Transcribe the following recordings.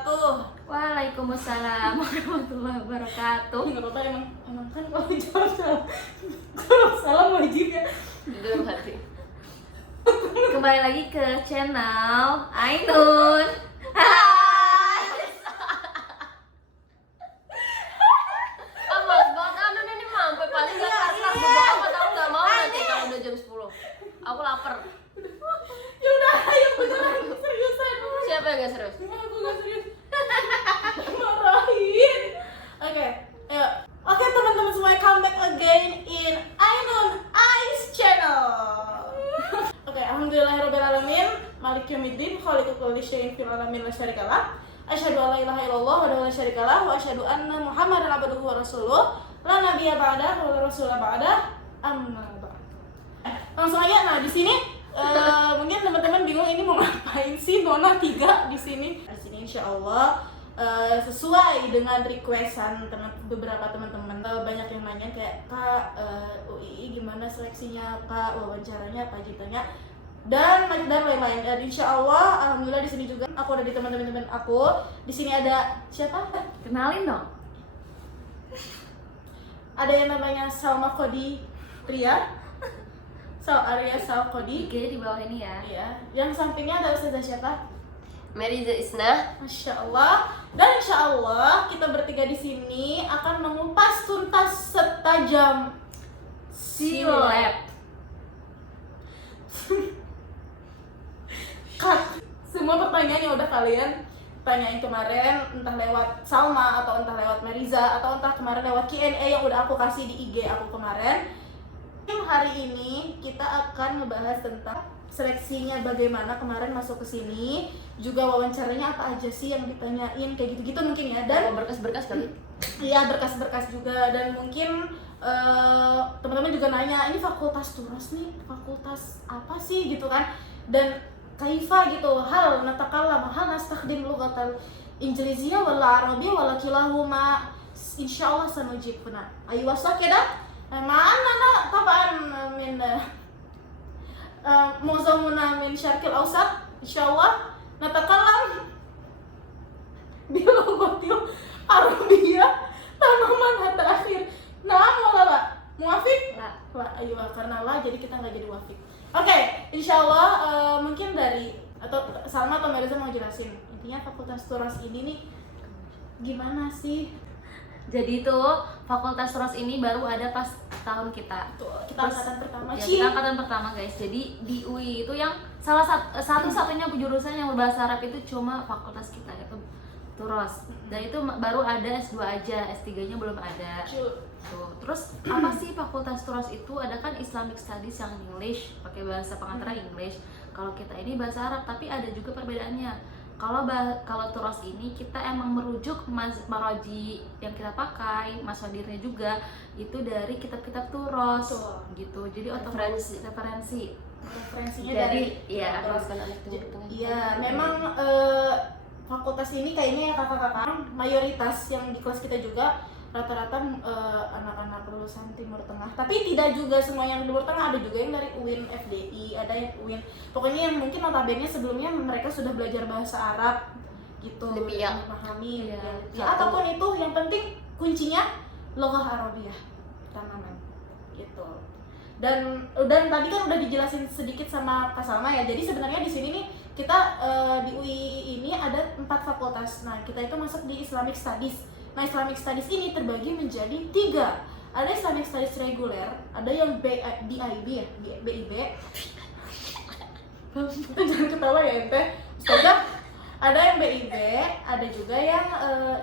wabarakatuh. Waalaikumsalam warahmatullahi wabarakatuh. Nggak apa-apa, emang kan kalau jawab salah, kalau salah wajib ya. Di dalam hati. Kembali lagi ke channel Ainun. Hai. Mas banget Anun ini mampu paling gak karena gue banget aku gak mau nanti kalau udah jam 10. Aku lapar. Ya udah, ayo beneran seriusan. Siapa yang gak serius? Aku nggak serius. Marahin. Oke, ayo. Oke teman-teman semua, come back again in Ainun Ais Channel. Oke, alhamdulillahirobbilalamin. Malik yaumiddin, khaliqu kulli syai'in fil alamin la syarikalah. Asyhadu an la ilaha illallah wa la syarikalah wa asyhadu anna Muhammadan abduhu wa rasuluh. La nabiyya ba'da wa la rasula ba'da. Amma ba'd. Langsung aja. Nah, di sini mungkin teman-teman bingung ini mau ngapain sih Nona 3 di sini. Di sini insyaallah sesuai dengan requestan beberapa teman-teman. Banyak yang nanya kayak, Kak, UII gimana seleksinya, Kak, wawancaranya apa gitunya, dan lain-lain. Dan insyaallah alhamdulillah di sini juga aku ada di teman-teman aku. Di sini ada siapa? Kenalin dong. Ada yang namanya Salma Kodi Pria. Arya Sal Kodi. IG di bawah ini ya. Iya. Yang sampingnya ada Ustazah siapa? Meriza Isna. Masya Allah. Dan insya Allah kita bertiga di sini akan mengupas tuntas setajam silet. Cut. Semua pertanyaan yang udah kalian tanyain kemarin, entah lewat Salma atau entah lewat Meriza atau entah kemarin lewat Q&A yang udah aku kasih di IG aku kemarin. Hari ini kita akan ngebahas tentang seleksinya bagaimana kemarin masuk ke sini, juga wawancaranya apa aja sih yang ditanyain, kayak gitu-gitu mungkin ya. Dan Berkas-berkas kali. iya, berkas-berkas juga. Dan mungkin teman-teman juga nanya, ini fakultas turas nih, fakultas apa sih gitu kan. Dan kaifa gitu, hal natakallam, hal nastakhdim lughatal injiliziyah wal arabiyah wal kilahuma. Insyaallah sanujibuna. Ayo wasak ya dah. Mana nak tabaan min mu'zamuna min syarqil awsat, insyaallah natakallam bilughatil arabiyyah tamaman hatta akhir. Naam wala la? Muwafiq? Lah, Ayo, karena lah jadi kita nggak jadi wafik. Oke, insyaallah mungkin dari atau Salma atau Meriza mau jelasin intinya fakultas turas ini nih gimana sih? jadi itu Fakultas Turas ini baru ada pas tahun kita. Tuh, kita angkatan pertama. Ya, kita angkatan pertama guys. Jadi di UI itu yang satu-satunya jurusan yang berbahasa Arab itu cuma fakultas kita, itu Turas. Dan itu baru ada S2 aja, S3-nya belum ada. Tuh. Terus apa sih Fakultas Turas itu? Ada kan Islamic Studies yang English, pakai bahasa pengantar English. Kalau kita ini bahasa Arab, tapi ada juga perbedaannya. Kalau Turas ini kita emang merujuk maraji yang kita pakai, masadirnya juga itu dari kitab-kitab Turas gitu. Jadi referensinya dari iya. Iya, memang fakultas ini kayaknya ya kakak-kakak mayoritas yang di kelas kita juga rata-rata anak-anak lulusan Timur Tengah. Tapi tidak juga semua yang Timur Tengah, ada juga yang dari UIN FDI, ada yang UIN. Pokoknya yang mungkin notabene sebelumnya mereka sudah belajar bahasa Arab gitu, memahami ya, apapun itu yang penting kuncinya loghah Arabiyah tamaman gitu. Dan tadi kan udah dijelasin sedikit sama Kak Salma ya. Jadi sebenarnya di sini nih kita di UI ini ada 4 fakultas. Nah, kita itu masuk di Islamic Studies. Nah, Islamic Studies ini terbagi menjadi 3. Ada Islamic Studies reguler, ada yang BIB ya, BIB. Jangan ketawa ya ente. Ustazah. Ada yang BIB, ada juga yang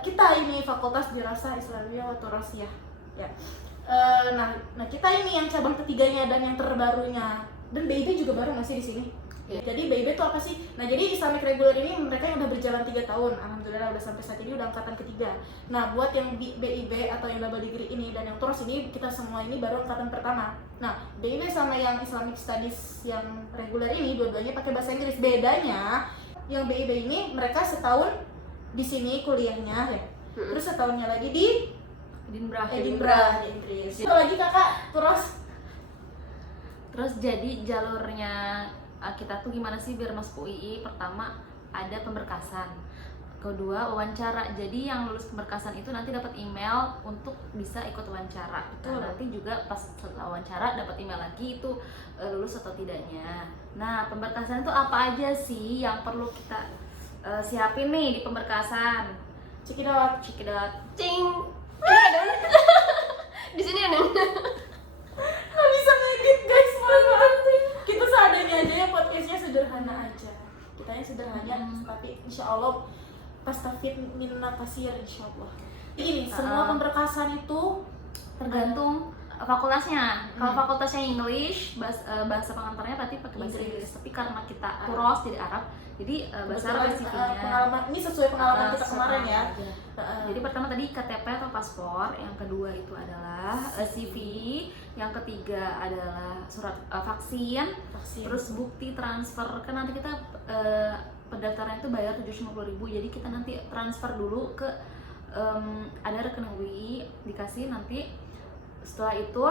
kita ini Fakultas Dirasah Islamiyah wa Turasiyah. Ya. Nah kita ini yang cabang ketiganya dan yang terbarunya. Dan BIB juga baru masih di sini. Ya. Jadi BIB itu apa sih? Nah, jadi Islamic Regular ini mereka yang udah berjalan 3 tahun. Alhamdulillah udah sampai saat ini udah angkatan ketiga. Nah, buat yang BIB atau yang double degree ini dan yang Turas ini kita semua ini baru angkatan pertama. Nah, BIB sama yang Islamic Studies yang regular ini dua-duanya pakai bahasa Inggris. Bedanya yang BIB ini mereka setahun di sini kuliahnya ya. Terus setahunnya lagi di Edinburgh di Inggris. Itu lagi kakak terus jadi jalurnya kita tuh gimana sih biar masuk UII? Pertama ada pemberkasan. Kedua, wawancara. Jadi yang lulus pemberkasan itu nanti dapat email untuk bisa ikut wawancara. Betul. Nah, nanti juga pas setelah wawancara dapat email lagi itu lulus atau tidaknya. Nah, pemberkasan itu apa aja sih yang perlu kita siapin nih di pemberkasan? Check it out. Check it out. Cing. Di sini ada. Nggak bisa ngedit guys, maaf. Kita seadanya aja ya, podcastnya sederhana aja. Kitanya sederhana, tapi insya Allah pastafid minna kasir insya Allah. Ini semua pemberkasan itu Tergantung fakultasnya. Kalau fakultasnya English, bahasa pengantarnya berarti pakai bahasa Inggris. Tapi karena kita turos dari Arab, jadi bahasa Arab CV-nya. pengalaman ini sesuai pengalaman kita kemarin ya. Jadi pertama tadi KTP atau paspor, yang kedua itu adalah CV, yang ketiga adalah surat vaksin, terus bukti transfer. Kan nanti kita pendaftaran itu bayar 750.000, jadi kita nanti transfer dulu ke ada rekening UI, dikasih nanti setelah itu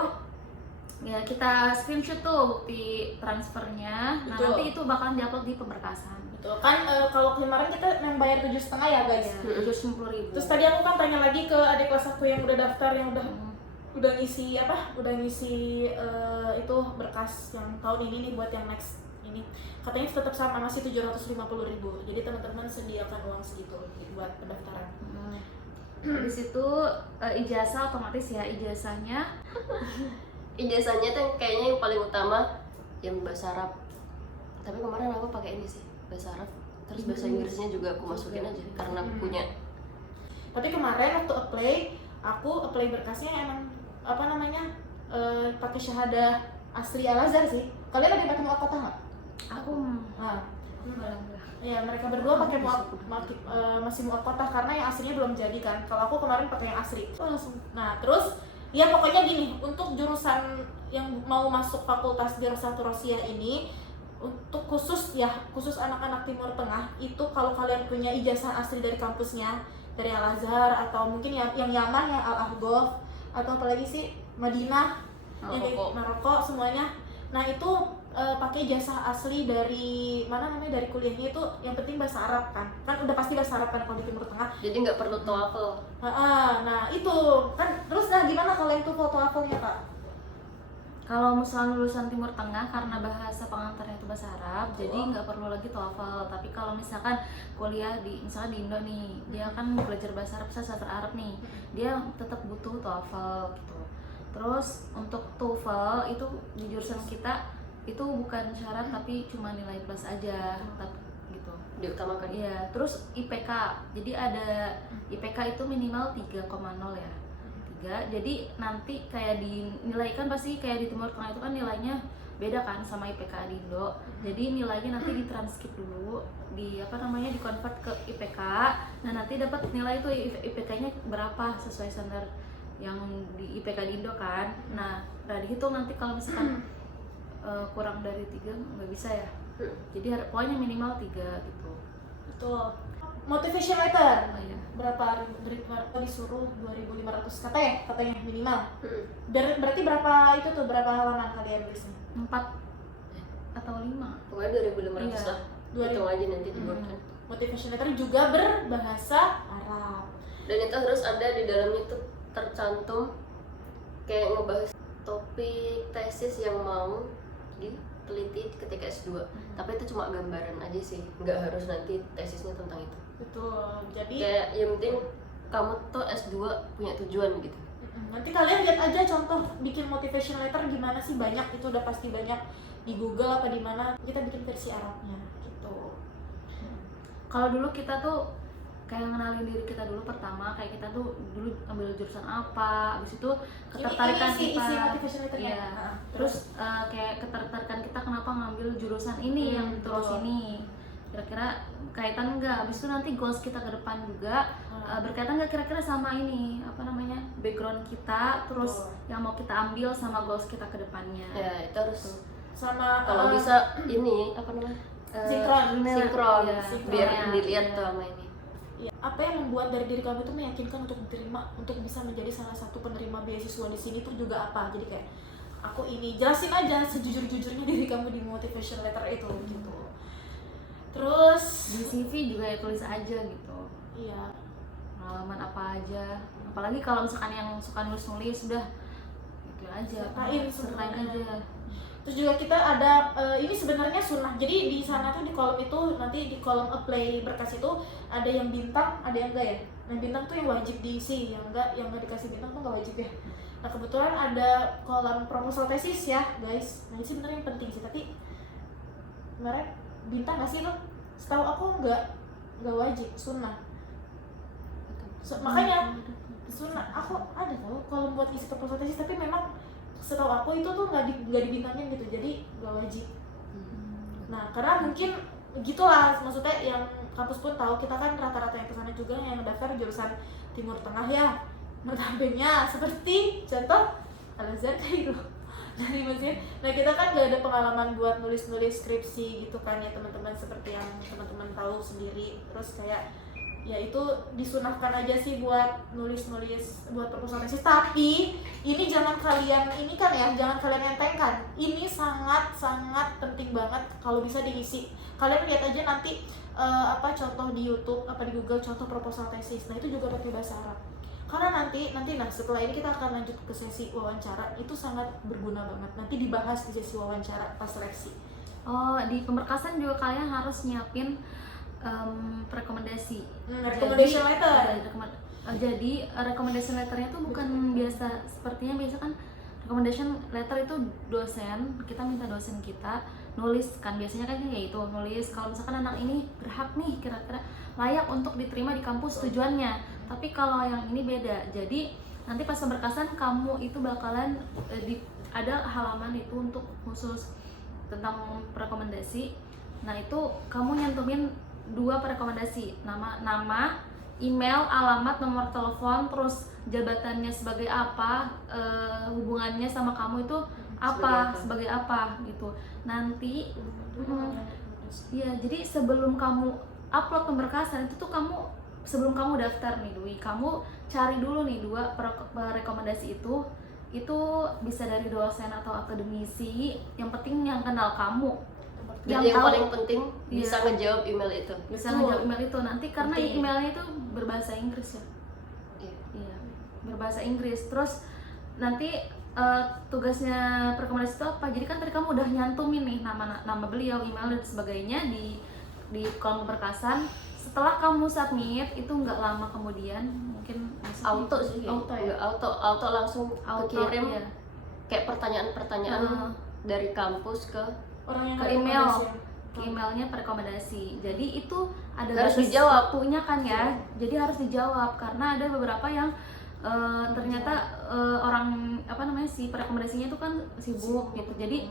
ya kita screenshot tuh bukti transfernya. Nah, Betul. nanti itu bakalan diupload di pemberkasan. Betul kan, kalau kemarin kita yang bayar 7,5 ya guys. Ya, 750.000. Terus tadi aku kan tanya lagi ke adik kelas aku yang udah daftar, yang udah ngisi itu berkas yang tahun ini nih buat yang next ini. Katanya tetap sama, masih 750.000. Jadi teman-teman sediakan uang segitu buat pendaftaran. Habis itu ijazah otomatis ya, ijazahnya Ijazahnya tuh kayaknya yang paling utama yang bahasa Arab. Tapi kemarin aku pakai ini sih, bahasa Arab. Terus bahasa Inggrisnya juga aku masukin aja karena aku punya. Tapi kemarin waktu aku apply berkasnya emang pakai syahadah asli Al Azhar sih. Kalian lagi pakai muakkotah nggak? aku Nah, enggak. ya mereka berdua pakai masih muakkotah karena yang aslinya belum jadi kan. Kalau aku kemarin pakai yang asli. Nah, terus ya pokoknya gini, untuk jurusan yang mau masuk fakultas Dirasah Turasiyah ini, untuk khusus anak-anak Timur Tengah itu, kalau kalian punya ijazah asli dari kampusnya, dari Al Azhar atau mungkin yang Yaman, yang Al Ahqaf, atau apalagi sih Madinah, yang dari Maroko semuanya. Nah itu pakai ijazah asli dari dari kuliahnya itu, yang penting bahasa Arab kan udah pasti bahasa Arab kan kalau di Timur Tengah. Jadi nggak perlu TOEFL. Nah itu kan, terus gimana kalau yang TOEFL-nya Kak? Kalau misalnya lulusan Timur Tengah, karena bahasa pengantarnya itu bahasa Arab, jadi nggak perlu lagi TOEFL. Tapi kalau misalkan kuliah misalnya di Indo nih, dia kan belajar bahasa Arab, sastra Arab nih, dia tetap butuh TOEFL gitu. Terus untuk TOEFL itu di jurusan kita itu bukan syarat, tapi cuma nilai plus aja, gitu. Diutamakan. Iya. Terus IPK, jadi ada IPK itu minimal 3,0 ya. Jadi nanti kayak dinilaikan, pasti kayak di Timur Tengah itu kan nilainya beda kan sama IPK di Indo. Jadi nilainya nanti ditranskrip dulu, dikonvert ke IPK. Nah, nanti dapat nilai itu IPK-nya berapa sesuai standar yang di IPK di Indo kan. Nah, dihitung nanti kalau misalkan kurang dari 3 nggak bisa ya. Jadi pokoknya minimal 3 gitu. Betul. Motivation letter. Oh, iya. Berapa disuruh 2.500 katanya minimal. Berarti berapa halaman kalian tulisnya? 4 atau 5. Pokoknya 2.500 Iya. lah. Hitung aja nanti di Word kan. Motivation letter juga berbahasa Arab. Dan itu harus ada di dalamnya tuh tercantum kayak ngebahas topik tesis yang mau diteliti ketika S2. Tapi itu cuma gambaran aja sih, nggak harus nanti tesisnya tentang itu. Betul. Jadi Kayak yang penting kamu tuh S2 punya tujuan gitu. nanti kalian lihat aja contoh bikin motivation letter gimana sih, banyak itu udah pasti banyak di Google apa di mana. Kita bikin versi Arabnya gitu. Kalau dulu kita tuh kayak ngenalin diri kita dulu pertama, kayak kita tuh dulu ambil jurusan apa, habis itu ketertarikan isi kita. motivation letternya. Iya. Terus kayak ketertarikan kita kenapa ngambil jurusan ini, yang terus betul. ini. Kira-kira kaitan enggak? Habis itu nanti goals kita ke depan juga berkaitan enggak kira-kira sama ini, background kita, terus yang mau kita ambil sama goals kita ke depannya. Ya, itu harus sama kalau bisa ini sinkron. sinkron, Iya, biar sinkron. dilihat tuh sama ini. Ya, apa yang membuat dari diri kamu itu meyakinkan untuk diterima, untuk bisa menjadi salah satu penerima beasiswa di sini tuh juga apa? Jadi kayak aku ini jelasin aja sejujur-jujurnya diri kamu di motivation letter itu gitu. Terus Di CV juga ya tulis aja gitu. Iya. pengalaman apa aja, apalagi kalau misalkan yang suka nulis udah gitu aja, Sertain sertain semuanya. aja. Terus juga kita ada ini sebenarnya sunnah. Jadi di sana tuh di kolom itu, nanti di kolom apply berkas itu ada yang bintang, ada yang enggak ya. Nah bintang tuh yang wajib diisi, yang enggak dikasih bintang tuh enggak wajib ya. Nah kebetulan ada kolom proposal tesis ya guys. Nah ini sebenarnya yang penting sih, tapi kemarin bintang nggak sih lo? Setahu aku enggak wajib, sunnah. Makanya sunnah aku ada tau kalau buat isi proposal tesis, tapi memang setahu aku itu tuh nggak dibintangin gitu, jadi nggak wajib. Nah karena mungkin gitulah, maksudnya yang kampus pun tahu kita kan rata-rata yang kesana juga yang daftar jurusan Timur Tengah ya, notabene seperti contoh Al-Azhar Kairo dari Mesir. Nah kita kan gak ada pengalaman buat nulis skripsi gitu kan ya teman-teman, seperti yang teman-teman tahu sendiri. Terus kayak ya itu disunahkan aja sih buat nulis buat proposal tesis, tapi ini jangan kalian entengkan. Ini sangat penting banget kalau bisa diisi. Kalian lihat aja nanti contoh di YouTube di Google contoh proposal tesis. Nah itu juga pakai bahasa Arab, karena nanti setelah ini kita akan lanjut ke sesi wawancara. Itu sangat berguna banget, nanti dibahas di sesi wawancara pas seleksi. Oh, di pemberkasan juga kalian harus nyiapin rekomendasi. Recommendation letter. Jadi recommendation letternya tuh bukan biasa, sepertinya biasa kan recommendation letter itu dosen, kita minta dosen kita nulis kan, biasanya kan kayak itu nulis kalau misalkan anak ini berhak nih, kira-kira layak untuk diterima di kampus tujuannya. Tapi kalau yang ini beda, jadi nanti pas pemberkasan kamu itu bakalan ada halaman itu untuk khusus tentang rekomendasi. Nah itu kamu nyantumin 2 rekomendasi, nama, email, alamat, nomor telepon, terus jabatannya sebagai apa, hubungannya sama kamu itu sebagai apa gitu. Nanti ya jadi sebelum kamu upload pemberkasan itu tuh sebelum kamu daftar nih Dwi, kamu cari dulu nih 2 rekomendasi itu bisa dari dosen atau akademisi, yang penting yang kenal kamu. Jadi yang tahu, paling penting bisa ngejawab email itu. Bisa ngejawab email itu. Nanti karena emailnya itu berbahasa Inggris ya. Iya, berbahasa Inggris. Terus nanti tugasnya rekomendasi itu apa? Jadi kan tadi kamu udah nyantumin nih nama beliau, email dan sebagainya di kolom pemberkasan. Setelah kamu submit itu nggak lama kemudian, mungkin Auto sih, auto langsung kekirim ya. Kayak pertanyaan-pertanyaan dari kampus ke Orang yang ke email, ke emailnya rekomendasi. Jadi itu ada harus batas dijawab waktunya kan ya. Jadi harus dijawab karena ada beberapa yang ternyata orang si rekomendasinya itu kan sibuk gitu. Jadi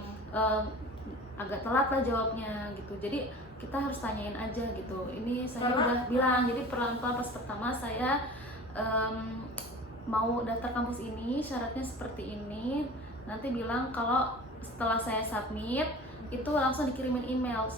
agak telat lah jawabnya gitu. Jadi kita harus tanyain aja gitu. Ini saya udah bilang. Jadi pelan-pelan pas pertama saya mau daftar kampus ini, syaratnya seperti ini. Nanti bilang kalau setelah saya submit itu langsung dikirimin email,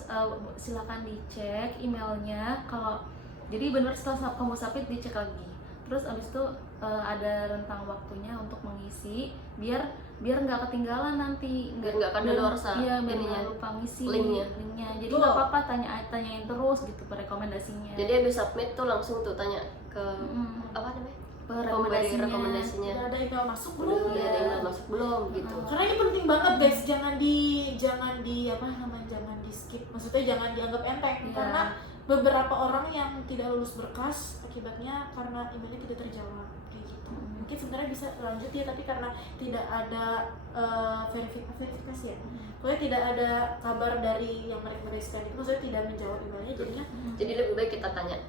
silakan dicek emailnya. Kalau jadi benar setelah kamu submit dicek lagi, terus abis itu ada rentang waktunya untuk mengisi biar nggak ketinggalan nanti, nggak kadaluarsa. Iya, biar nggak lupa ngisi linknya. Jadi nggak apa-apa tanyain terus gitu rekomendasinya. Jadi abis submit tuh langsung tuh tanya ke rekomendasinya. Udah ada email masuk belum? belum? Udah ada email masuk belum gitu. Karena ini penting banget guys, jangan di skip. Maksudnya jangan dianggap enteng. Karena beberapa orang yang tidak lulus berkas akibatnya karena emailnya tidak terjawab kayak gitu. Mungkin sebenarnya bisa lanjut ya, tapi karena tidak ada verifikasi ya. Pokoknya tidak ada kabar dari yang merekomendasikan itu, maksudnya tidak menjawab emailnya, jadinya jadi lebih baik kita tanya.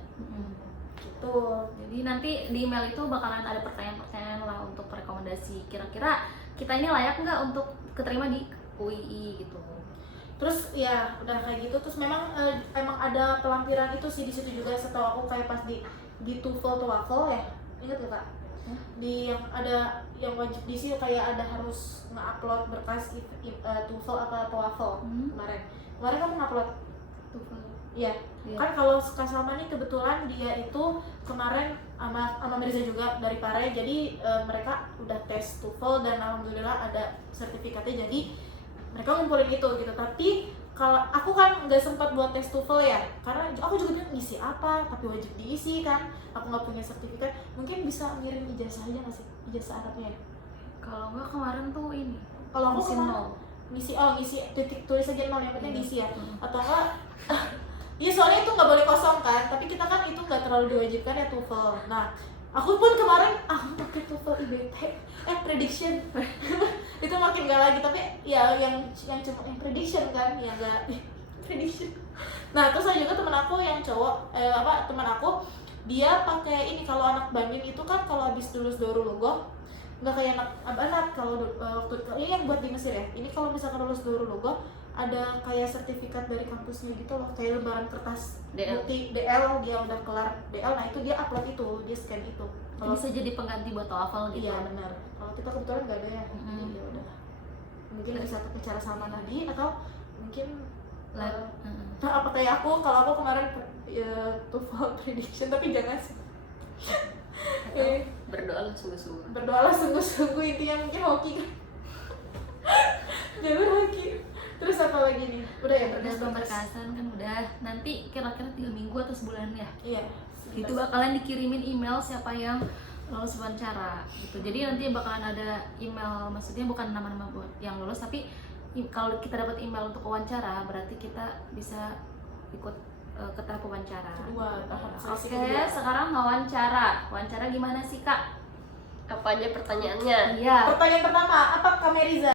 Jadi nanti di email itu bakalan ada pertanyaan-pertanyaan lah untuk rekomendasi. Kira-kira kita ini layak nggak untuk keterima di UII gitu. Terus ya udah kayak gitu. Terus memang emang ada pelampiran itu sih di situ juga. Setahu aku kayak pas di TOEFL ya, ingat gak Kak? Di yang ada yang wajib diisi kayak ada harus nge-upload berkas TOEFL atau TOEFL kemarin kamu nge-upload TOEFL. Iya. Kan kalau Kak Salma nih kebetulan dia itu kemarin sama Mirza juga dari Pare, jadi mereka udah tes TOEFL dan alhamdulillah ada sertifikatnya, jadi mereka ngumpulin itu gitu. Tapi kalau aku kan nggak sempat buat tes TOEFL ya, karena aku juga bingung ngisi apa, tapi wajib diisi kan. Aku nggak punya sertifikat, mungkin bisa ngirim ijazah aja nggak sih, ijazah Arabnya ya? Kalau enggak kemarin tuh ini. Kalau aku Ngisi kemarin nol. ngisi titik tulis aja nol, yang penting diisi ya. Hmm. Atau enggak, iya soalnya itu nggak boleh kosong kan, tapi kita kan itu nggak terlalu diwajibkan ya TOEFL. Nah, aku pun kemarin pakai TOEFL IBT, prediction. Itu makin gak lagi, tapi ya yang cuma yang prediction kan, yang gak prediction. Nah terus ada juga teman aku yang cowok, teman aku dia pakai ini, kalau anak Bandung itu kan kalau habis lulus Darul Lugoh nggak kayak anak Abanat kalau waktu ini yang buat di Mesir ya. Ini kalau misalkan lulus Darul Lugoh ada kayak sertifikat dari kampusnya gitu loh, kayak lembaran kertas DL. bukti DL, dia udah kelar DL. Nah itu dia upload itu, dia scan itu. Kalau bisa jadi pengganti buat TOEFL gitu. Iya benar. Kalau kita kebetulan nggak ada ya. Jadi ya udah. Mungkin bisa pakai cara sama tadi, atau mungkin Lab. apa kayak aku, kalau aku kemarin ya TOEFL prediction, tapi jangan sih. Berdoalah sungguh-sungguh. Berdoalah sungguh-sungguh, intinya mungkin hoki kan. Jangan hoki. Terus apa lagi nih? Udah ya, Udah pemberkasan kan udah. Nanti kira-kira 3 minggu atau sebulan ya. Iya. Itu bakalan dikirimin email siapa yang lolos wawancara gitu. Jadi nanti bakalan ada email, maksudnya bukan nama-nama buat yang lolos, tapi kalau kita dapat email untuk wawancara berarti kita bisa ikut ke tahap wawancara. Kedua, tahap seleksi Oke, kedua. sekarang wawancara. Wawancara gimana sih, Kak? Apa aja pertanyaannya? Iya. Pertanyaan pertama, apa Kak Meriza?